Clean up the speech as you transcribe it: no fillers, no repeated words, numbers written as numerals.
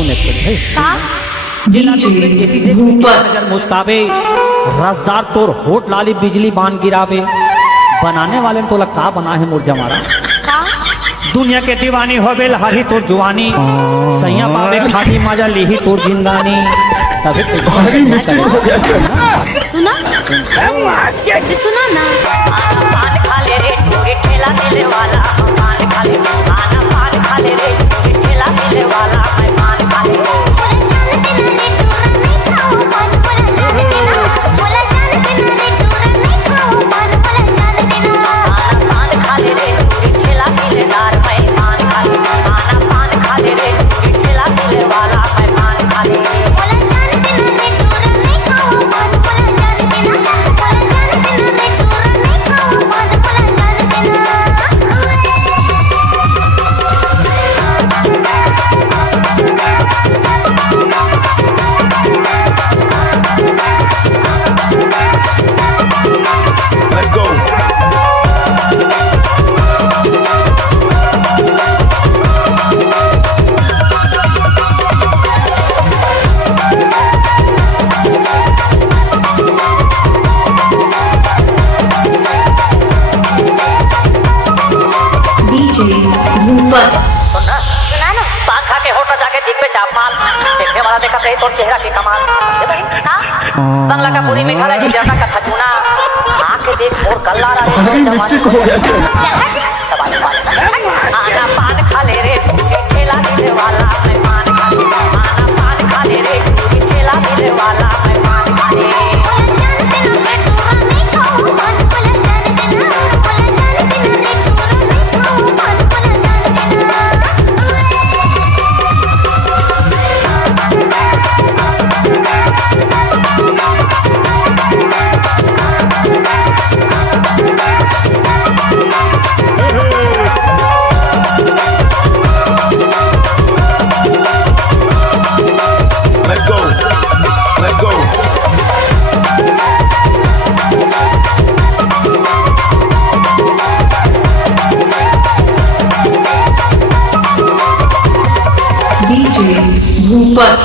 सुने है का नजर मुस्ताबे रसदार तोर होठ लाली बिजली बान गिरावे बनाने वाले तो का बना है मुर्जा मारा का दुनिया के दीवानी हो बेल हरी तोर जुवानी सैया पावे खाटी मजा लीही तोर जिंदानी तभी सुना सुना ना पान खा ले रे टूरी ठेला मिले वाला पान खा ले आना पान खा ले रे टूरी ठेला मिले वाला मैं पान खा ले आना पान खा ले रे टूरी ठेला मिले दार मैं पान खा ले आना पान खा ले रे टूरी ठेला मिले वाला मैं पान खा ले Let's go. सुनना सुना ना पान खा के होटल जाके दिख पे चाप माल देखने वाला देखा कहीं तोर चेहरा के कमाल ए भाई का बंगला का पूरी मिठा लगी जैसा का खचूना खा के देख और कल्ला रहा जवानी आना पान खा ले रे टूरी ठेला मिले वाला मैं पान खा ले आना पान खा ले रे टूरी ठेला मिले वाला मैं पान खा ले Let's go. Let's go. DJ Bhupat